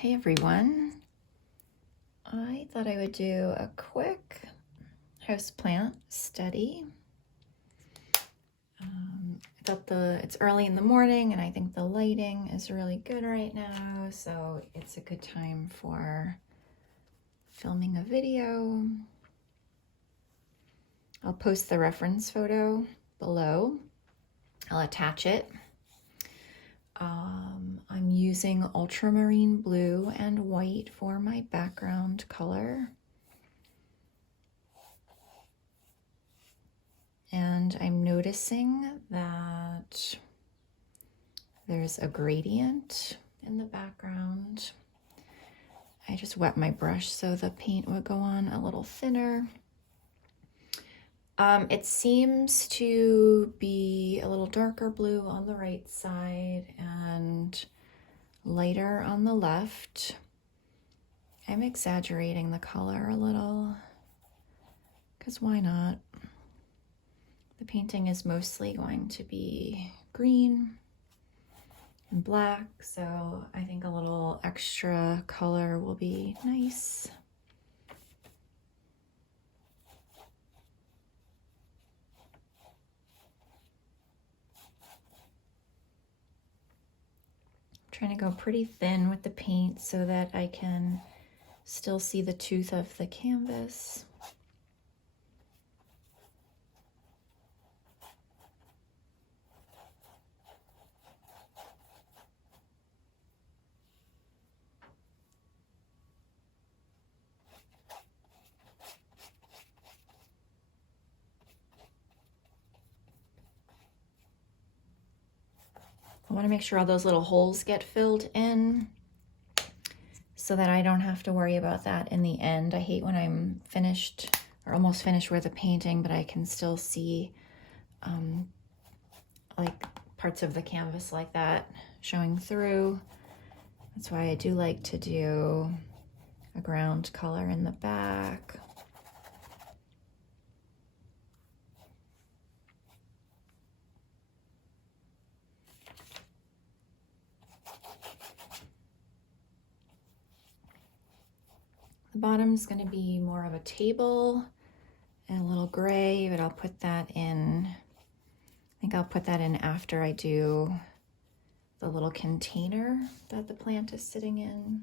Hey everyone, I thought I would do a quick houseplant study. I thought it's early in the morning and I think the lighting is really good right now, so it's a good time for filming a video. I'll post the reference photo below. I'll attach it. I'm using ultramarine blue and white for my background color. And I'm noticing that there's a gradient in the background. I just wet my brush so the paint would go on a little thinner. It seems to be a little darker blue on the right side and lighter on the left. I'm exaggerating the color a little, because why not? The painting is mostly going to be green and black, so I think a little extra color will be nice. I'm trying to go pretty thin with the paint so that I can still see the tooth of the canvas. I want to make sure all those little holes get filled in so that I don't have to worry about that in the end. I hate when I'm finished or almost finished with a painting, but I can still see like parts of the canvas like that showing through. That's why I do like to do a ground color in the back. The bottom's going to be more of a table and a little gray, but I'll put that in. I think I'll put that in after I do the little container that the plant is sitting in.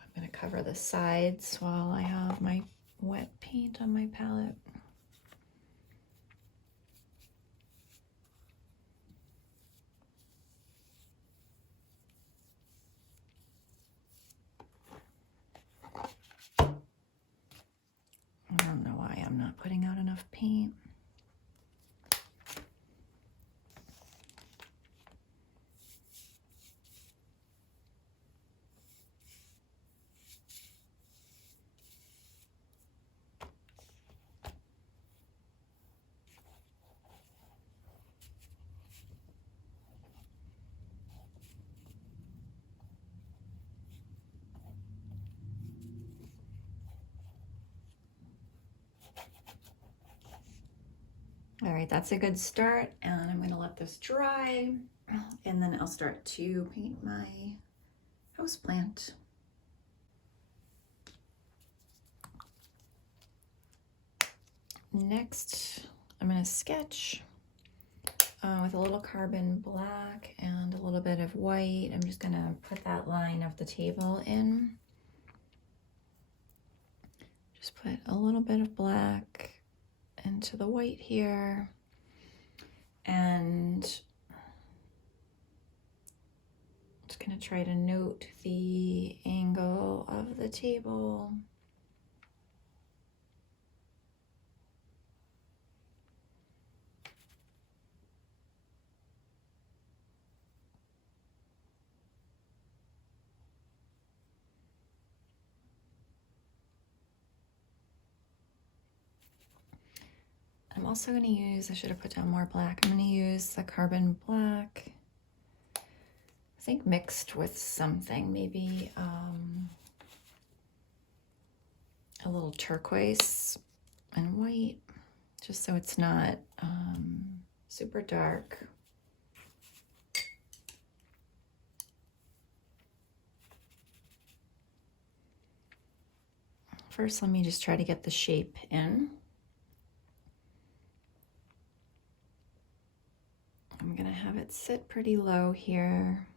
I'm going to cover the sides while I have my wet paint on my palette. I don't know why I'm not putting out enough paint. All right, that's a good start, and I'm going to let this dry, and then I'll start to paint my houseplant. Next, I'm going to sketch with a little carbon black and a little bit of white. I'm just going to put that line of the table in. Just put a little bit of black into the white here, and just going to try to note the angle of the table. I'm also going to use, I should have put down more black. I'm going to use the carbon black, I think mixed with something, maybe a little turquoise and white, just so it's not super dark. first let me just try to get the shape in. I'm gonna have it sit pretty low here.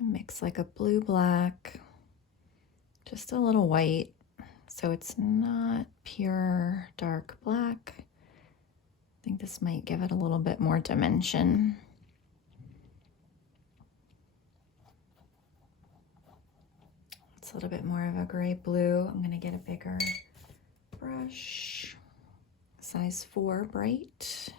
Mix like a blue black, just a little white, so it's not pure dark black. I think this might give it a little bit more dimension. It's a little bit more of a gray blue. I'm gonna get a bigger brush, size 4 bright.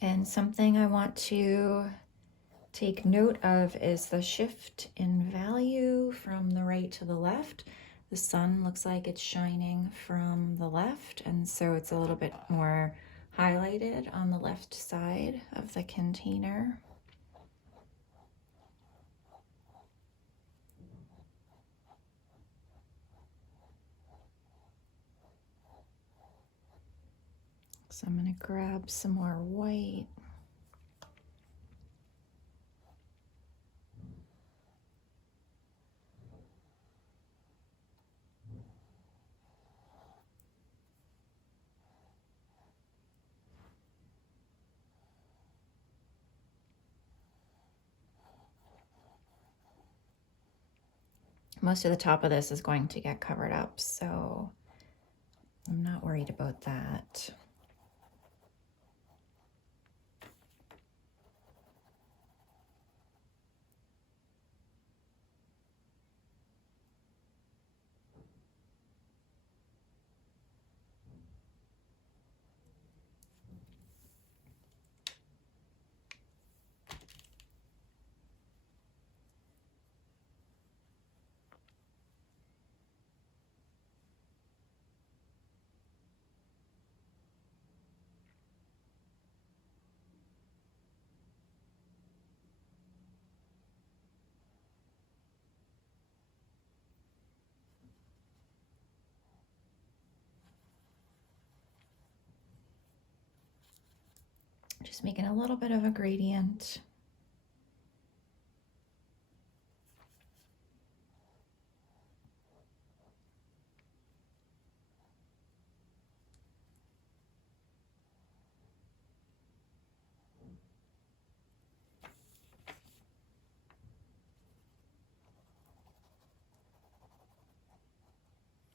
And something I want to take note of is the shift in value from the right to the left. The sun looks like it's shining from the left, and so it's a little bit more highlighted on the left side of the container. So I'm going to grab some more white. Most of the top of this is going to get covered up, so I'm not worried about that. Just making a little bit of a gradient.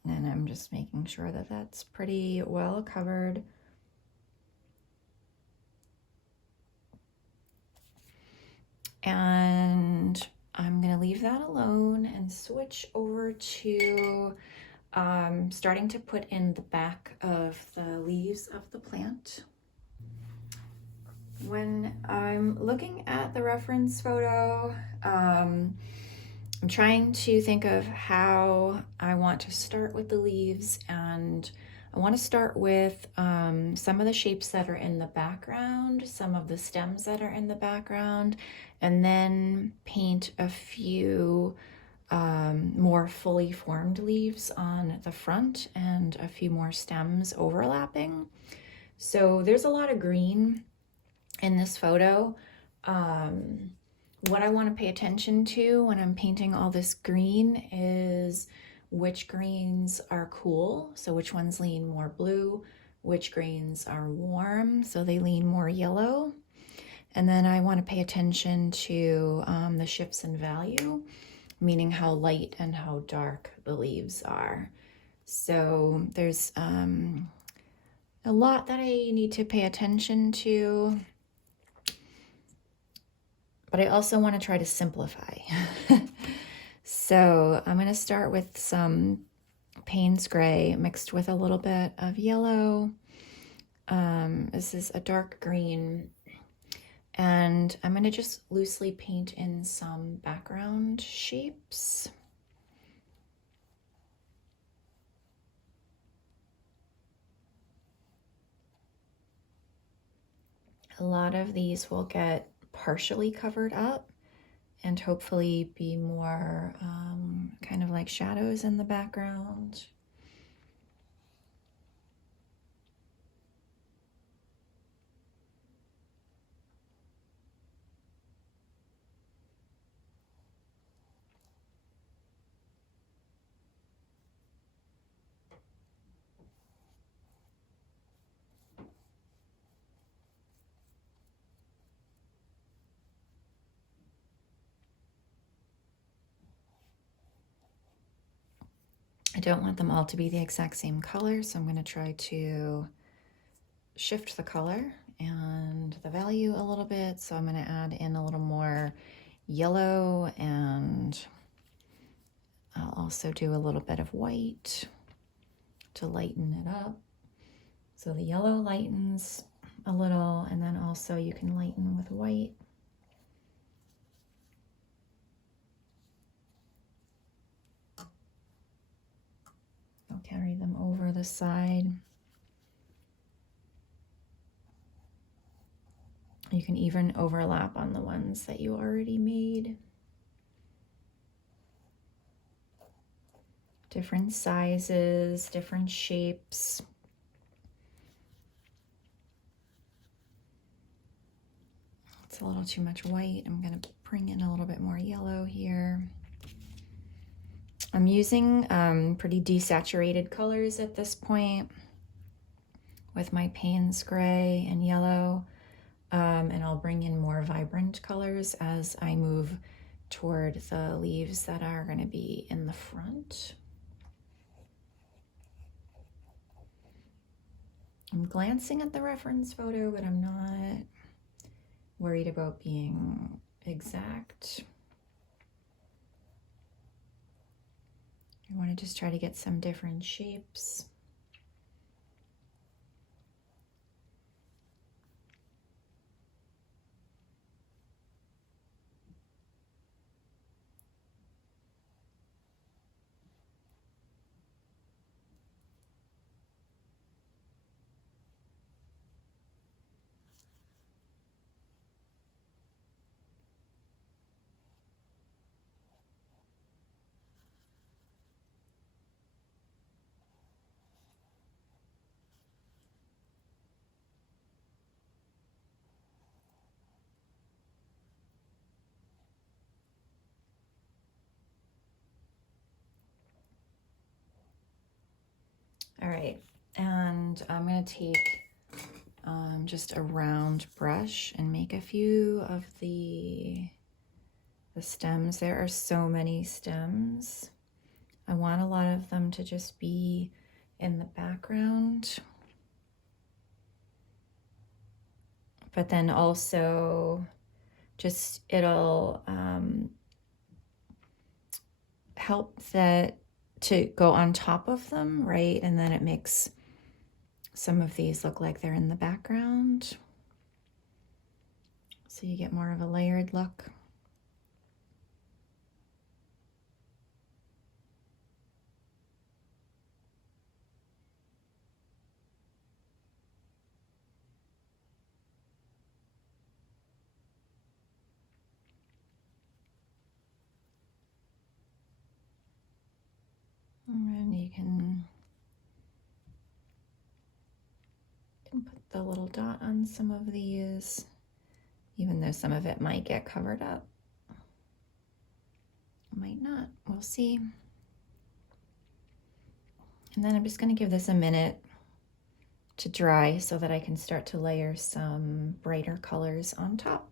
And I'm just making sure that that's pretty well covered. And I'm gonna leave that alone and switch over to starting to put in the back of the leaves of the plant. When I'm looking at the reference photo, I'm trying to think of how I want to start with the leaves, and I want to start with some of the shapes that are in the background, some of the stems that are in the background, and then paint a few more fully formed leaves on the front and a few more stems overlapping. So there's a lot of green in this photo. What I want to pay attention to when I'm painting all this green is which greens are cool, so which ones lean more blue, which greens are warm, so they lean more yellow. And then I want to pay attention to the shifts in value, meaning how light and how dark the leaves are. So there's a lot that I need to pay attention to, but I also want to try to simplify. So I'm going to start with some Paynes Gray mixed with a little bit of yellow. This is a dark green, and I'm going to just loosely paint in some background shapes. A lot of these will get partially covered up and hopefully be more kind of like shadows in the background. I don't want them all to be the exact same color, so I'm going to try to shift the color and the value a little bit. So I'm going to add in a little more yellow, and I'll also do a little bit of white to lighten it up. So the yellow lightens a little, and then also you can lighten with white. I'll carry them over the side. You can even overlap on the ones that you already made. Different sizes, different shapes. It's a little too much white. I'm going to bring in a little bit more yellow here. I'm using pretty desaturated colors at this point with my Paynes Gray and yellow, and I'll bring in more vibrant colors as I move toward the leaves that are going to be in the front. I'm glancing at the reference photo, but I'm not worried about being exact. I want to just try to get some different shapes. All right, and I'm going to take just a round brush and make a few of the stems. There are so many stems. I want a lot of them to just be in the background, but then also just it'll help that to go on top of them, right? And then it makes some of these look like they're in the background. So you get more of a layered look. And you can put the little dot on some of these, even though some of it might get covered up. Might not, we'll see. And then I'm just going to give this a minute to dry so that I can start to layer some brighter colors on top.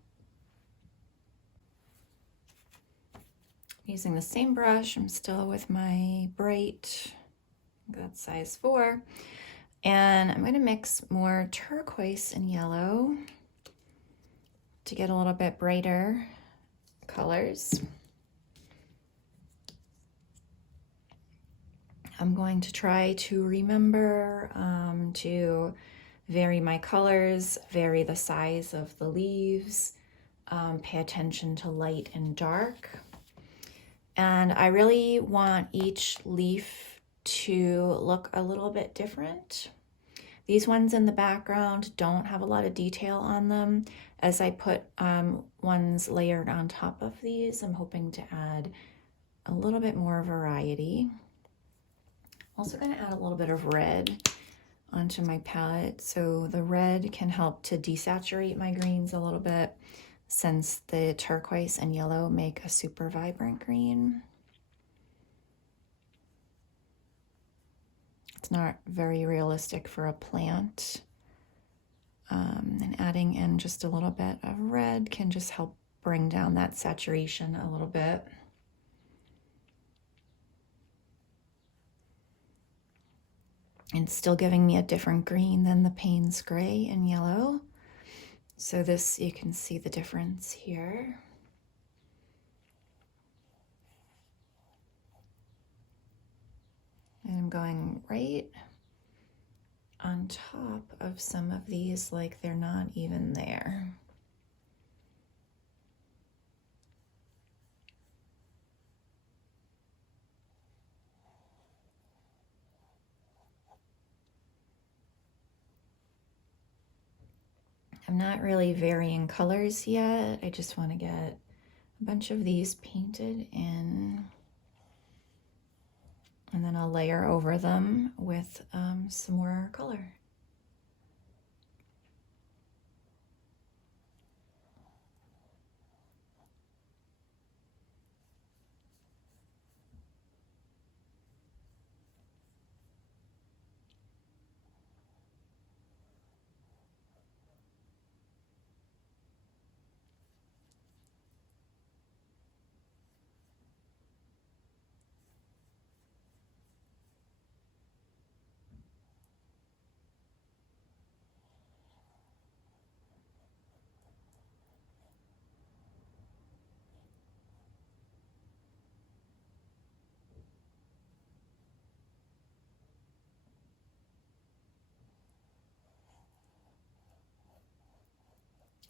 Using the same brush, I'm still with my bright, that's size 4. And I'm going to mix more turquoise and yellow to get a little bit brighter colors. I'm going to try to remember to vary my colors, vary the size of the leaves, pay attention to light and dark. And I really want each leaf to look a little bit different. These ones in the background don't have a lot of detail on them. As I put ones layered on top of these, I'm hoping to add a little bit more variety. Also going to add a little bit of red onto my palette, so the red can help to desaturate my greens a little bit, since the turquoise and yellow make a super vibrant green. It's not very realistic for a plant. And adding in just a little bit of red can just help bring down that saturation a little bit. And still giving me a different green than the Paynes Gray and yellow. So this, you can see the difference here. And I'm going right on top of some of these like they're not even there. I'm not really varying colors yet. I just want to get a bunch of these painted in. And then I'll layer over them with some more color.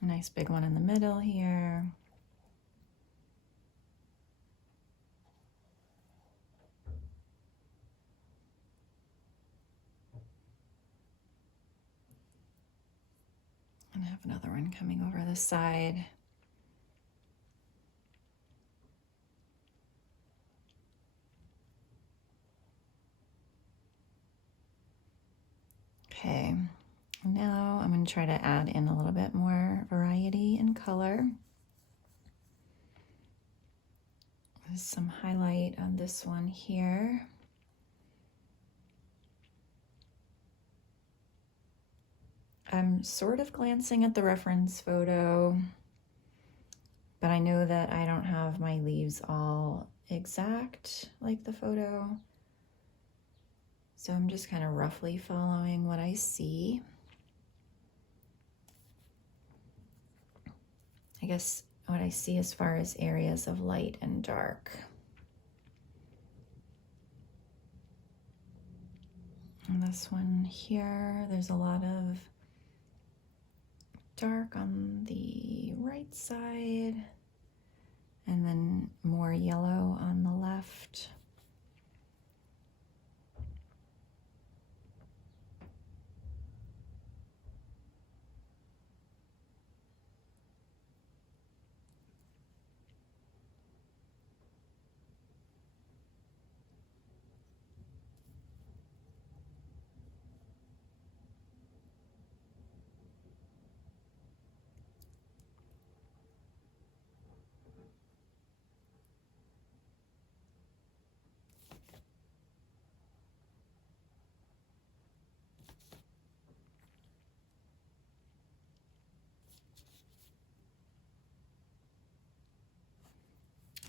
A nice big one in the middle here. And I have another one coming over the side. Okay, now I'm going to try to add in a little bit more variety in color. There's some highlight on this one here. I'm sort of glancing at the reference photo, but I know that I don't have my leaves all exact like the photo. So I'm just kind of roughly following what I see. I guess what I see as far as areas of light and dark. And this one here, there's a lot of dark on the right side, and then more yellow on the left.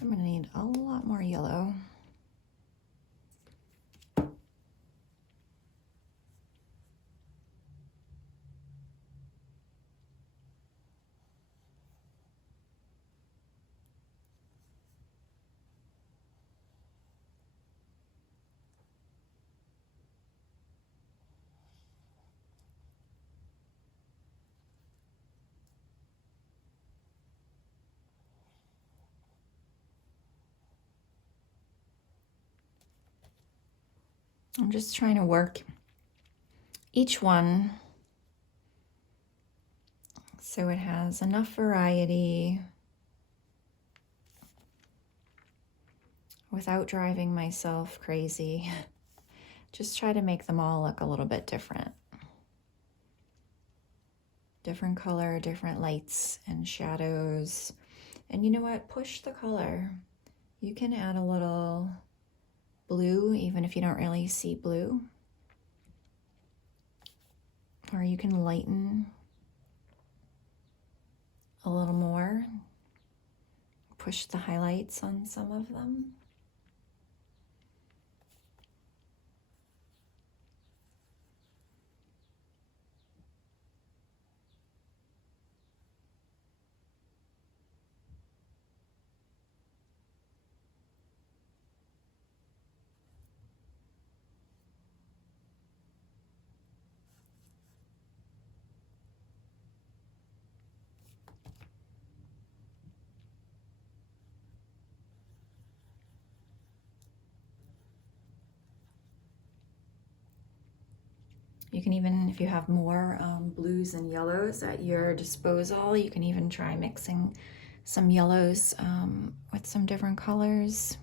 I'm gonna need a lot more yellow. I'm just trying to work each one so it has enough variety without driving myself crazy. Just try to make them all look a little bit different. Different color, different lights and shadows. And you know what? Push the color. You can add a little blue even if you don't really see blue. Or you can lighten a little more. Push the highlights on some of them. You can even, if you have more blues and yellows at your disposal, you can even try mixing some yellows with some different colors.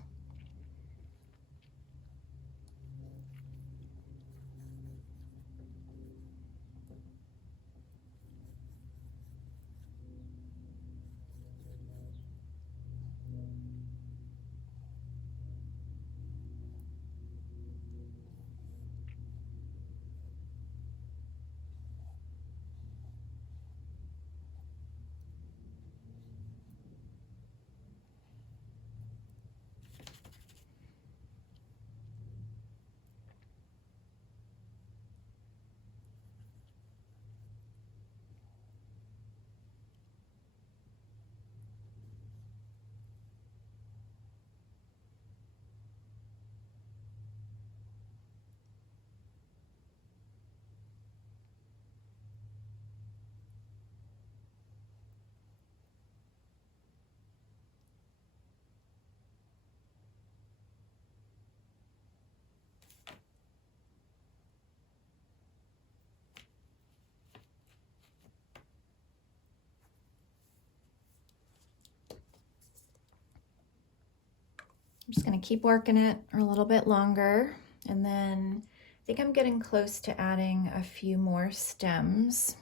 I'm just going to keep working it a little bit longer, and then I think I'm getting close to adding a few more stems.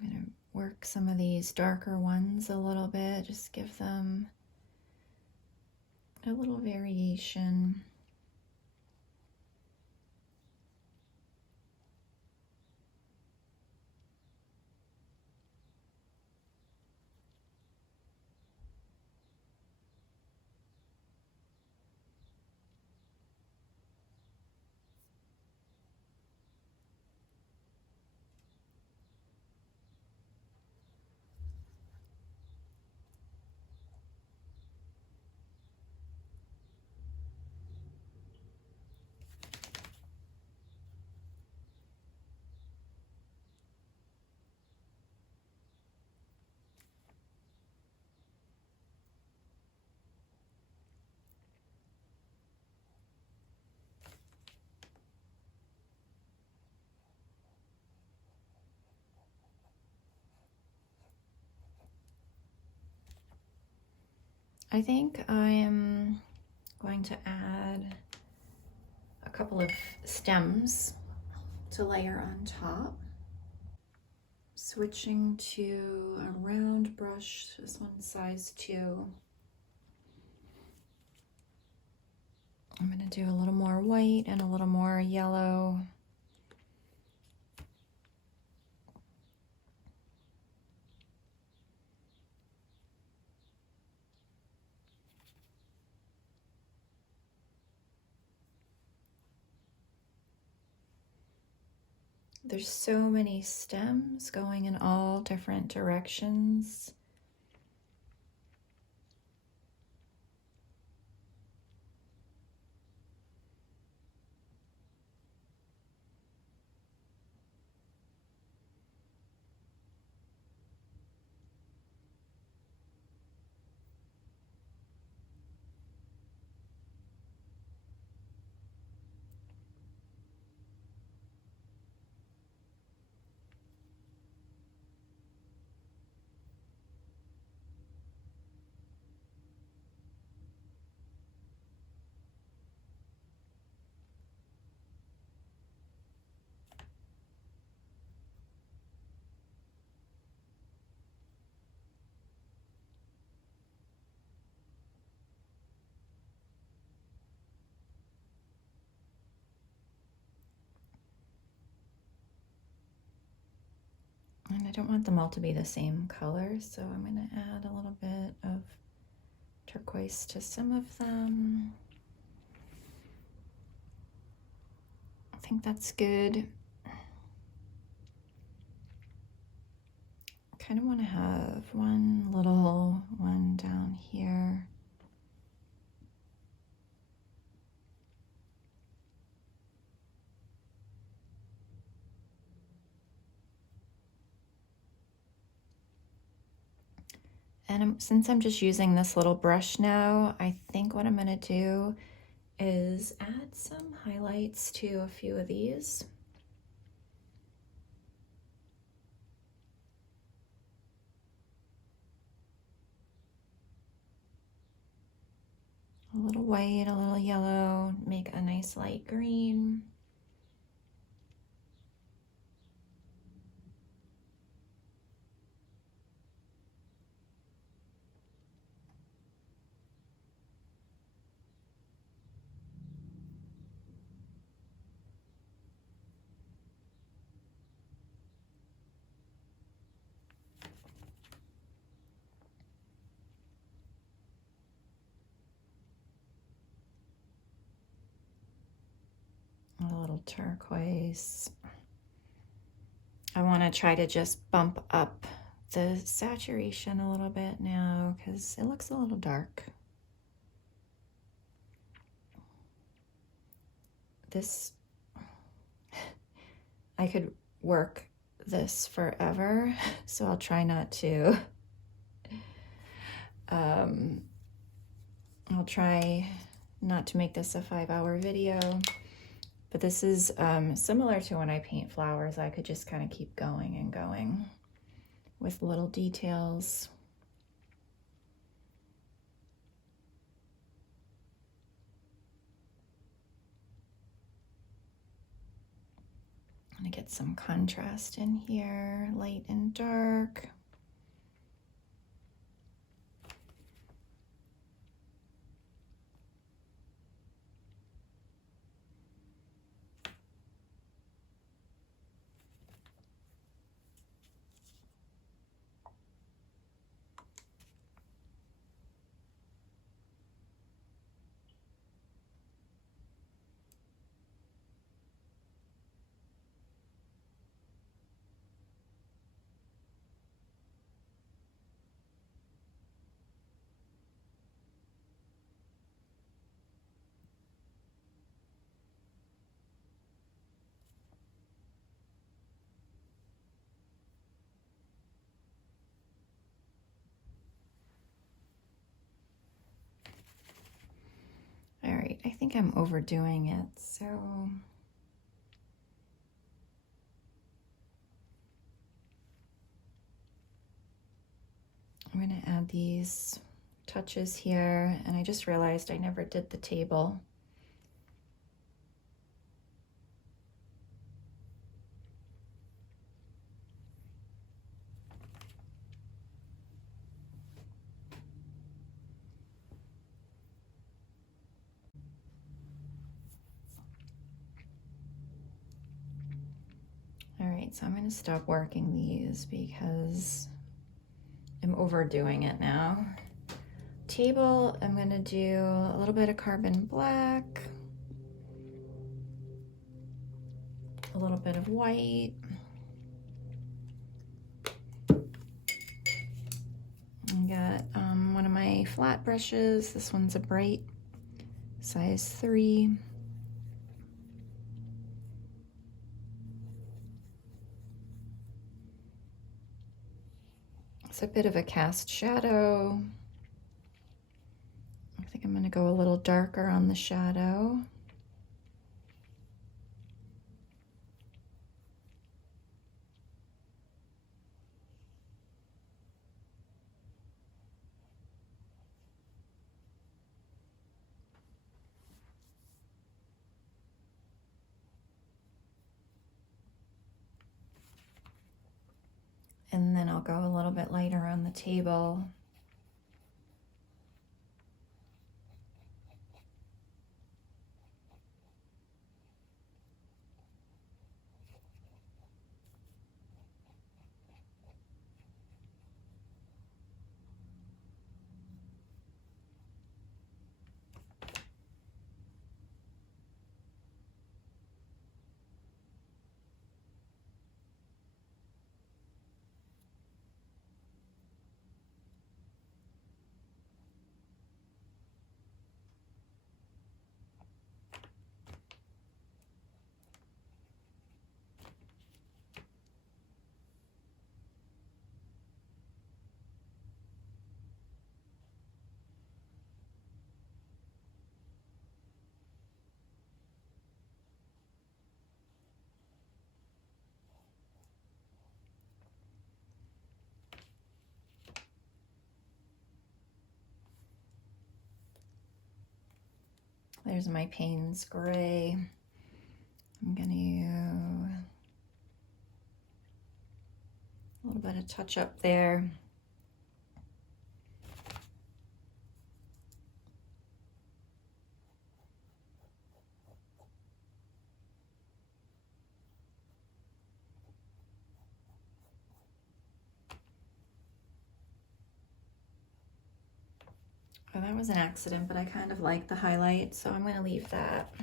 I'm going to work some of these darker ones a little bit, just give them a little variation. I think I am going to add a couple of stems to layer on top. Switching to a round brush, this one's size 2. I'm going to do a little more white and a little more yellow. There's so many stems going in all different directions. And I don't want them all to be the same color, so I'm going to add a little bit of turquoise to some of them. I think that's good. I kind of want to have one little one down here. And since I'm just using this little brush now, I think what I'm going to do is add some highlights to a few of these. A little white, a little yellow, make a nice light green. A little turquoise. I want to try to just bump up the saturation a little bit now because it looks a little dark. This, I could work this forever, so I'll try not to. I'll try not to make this a 5-hour video. But this is similar to when I paint flowers. I could just kind of keep going and going with little details. I'm gonna get some contrast in here, light and dark. All right, I think I'm overdoing it, so I'm gonna add these touches here, and I just realized I never did the table. All right, so I'm going to stop working these because I'm overdoing it now. Table, I'm going to do a little bit of carbon black, a little bit of white, I got one of my flat brushes. This one's a bright size 3. It's a bit of a cast shadow. I think I'm going to go a little darker on the shadow. And then I'll go a little bit lighter on the table. There's my Paynes Gray. I'm gonna use a little bit of touch up there. Oh, that was an accident, but I kind of like the highlight, so I'm going to leave that.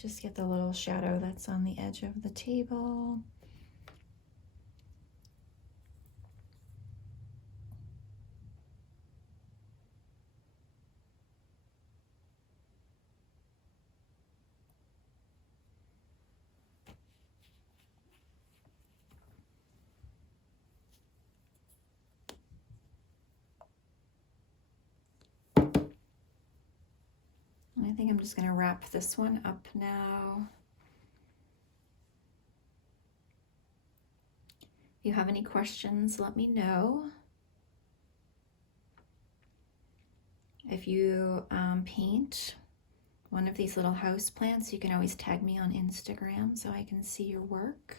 Just get the little shadow that's on the edge of the table. I think I'm just going to wrap this one up now. If you have any questions, let me know. If you paint one of these little house plants, you can always tag me on Instagram so I can see your work.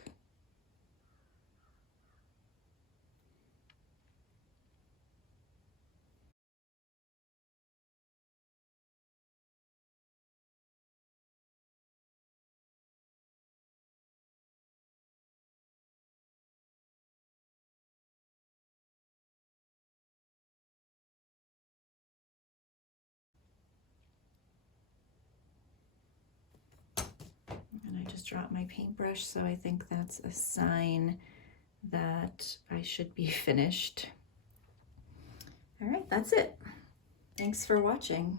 And I just dropped my paintbrush, so I think that's a sign that I should be finished. All right, that's it. Thanks for watching.